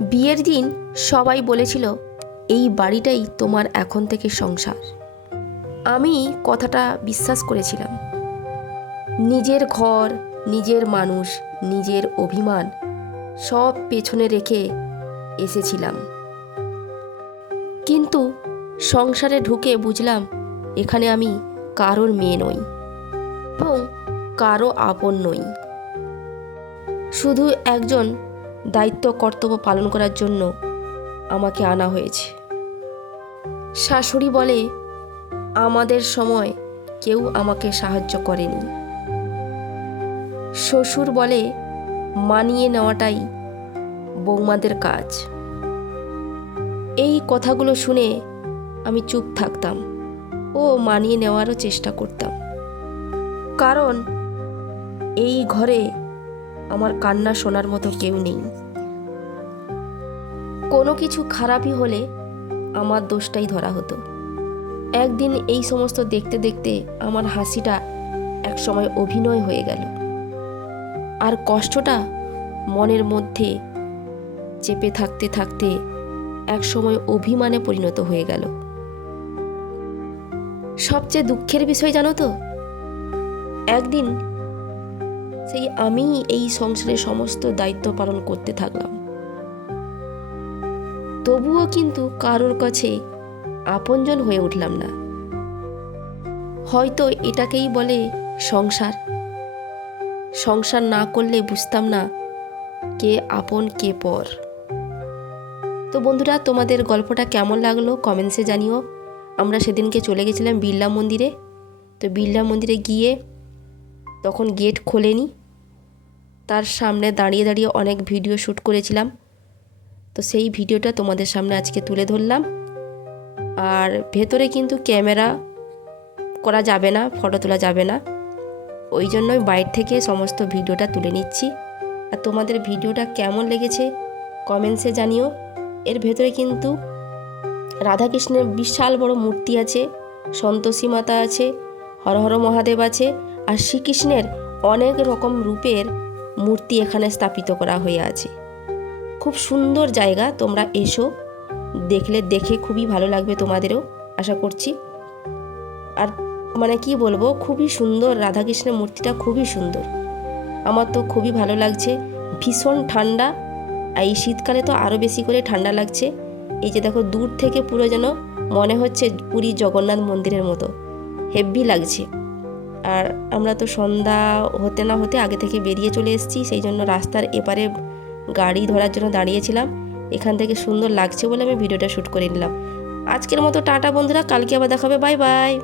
বিয়ের দিন সবাই বলেছিল, এই বাড়িটাই তোমার এখন থেকে সংসার। আমি কথাটা বিশ্বাস করেছিলাম। নিজের ঘর, নিজের মানুষ, নিজের অভিমান সব পেছনে রেখে এসেছিলাম। কিন্তু সংসারে ঢুকে বুঝলাম, এখানে আমি কারোর মেয়ে নই এবং কারও আপন নই। শুধু একজন দায়িত্ব কর্তব্য পালন করার জন্য আমাকে আনা হয়েছে। শাশুড়ি বলে, আমাদের সময় কেউ আমাকে সাহায্য করেনি। শ্বশুর বলে, মানিয়ে নেওয়াটাই বৌমাদের কাজ। এই কথাগুলো শুনে আমি চুপ থাকতাম ও মানিয়ে নেওয়ারও চেষ্টা করতাম। কারণ এই ঘরে আমার কান্না শোনার মতো কেউ নেই। কোনো কিছু খারাপই হলে আমার দোষটাই ধরা হতো। একদিন এই সমস্ত দেখতে দেখতে আমার হাসিটা একসময় অভিনয় হয়ে গেল। আর কষ্টটা মনের মধ্যে চেপে থাকতে থাকতে একসময় অভিমানে পরিণত হয়ে গেল। সবচেয়ে দুঃখের বিষয় জানো তো? একদিন সেই আমি এই সংসারের সমস্ত দায়িত্ব পালন করতে থাকলাম। তবুও কিন্তু কারোর কাছে আপনজন হয়ে উঠলাম না। হয়তো এটাকেই বলে সংসার। সংসার না করলে বুঝতাম না কে আপন, কে পর। তো বন্ধুরা, তোমাদের গল্পটা কেমন লাগল কমেন্টসে জানিও। আমরা সেদিনকে চলে গেছিলাম বিড়লা মন্দিরে। তো বিড়লা মন্দিরে গিয়ে তখন গেট খোলেনি। তার সামনে দাঁড়িয়ে দাঁড়িয়ে অনেক ভিডিও শ্যুট করেছিলাম। তো সেই ভিডিওটা তোমাদের সামনে আজকে তুলে ধরলাম। আর ভেতরে কিন্তু ক্যামেরা করা যাবে না, ফটো তোলা যাবে না। ওই জন্যই বাইরে থেকে সমস্ত ভিডিওটা তুলে নিচ্ছি। আর তোমাদের ভিডিওটা কেমন লেগেছে কমেন্টসে জানিও। এর ভেতরে কিন্তু রাধাকৃষ্ণের বিশাল বড় মূর্তি আছে, সন্তোষী মাতা আছে, হর হর মহাদেব আছে আর শ্রীকৃষ্ণের অনেক রকম রূপের মূর্তি এখানে স্থাপিত করা হয়ে আছে। খুব সুন্দর জায়গা, তোমরা এসো, দেখলে, দেখে খুবই ভালো লাগবে তোমাদেরও, আশা করছি। আর মানে কি বলব, খুবই সুন্দর, রাধাকৃষ্ণের মূর্তিটা খুবই সুন্দর। আমার তো খুবই ভালো লাগছে, ভীষণ ঠান্ডা, আর এই শীতকালে তো আরও বেশি করে ঠান্ডা লাগছে। এই যে দেখো, দূর থেকে পুরো যেন মনে হচ্ছে পুরী জগন্নাথ মন্দিরের মতো হেভি লাগছে। আর আমরা তো সন্ধ্যা হতে না হতে আগে থেকে বেরিয়ে চলে এসেছি, সেই জন্য রাস্তার এপারে গাড়ি ধরার জন্য দাঁড়িয়েছিলাম। এখান থেকে সুন্দর লাগছে বলে আমি ভিডিওটা শ্যুট করে নিলাম। আজকের মতো টাটা বন্ধুরা, কালকে আবার দেখাবে, বাই বাই।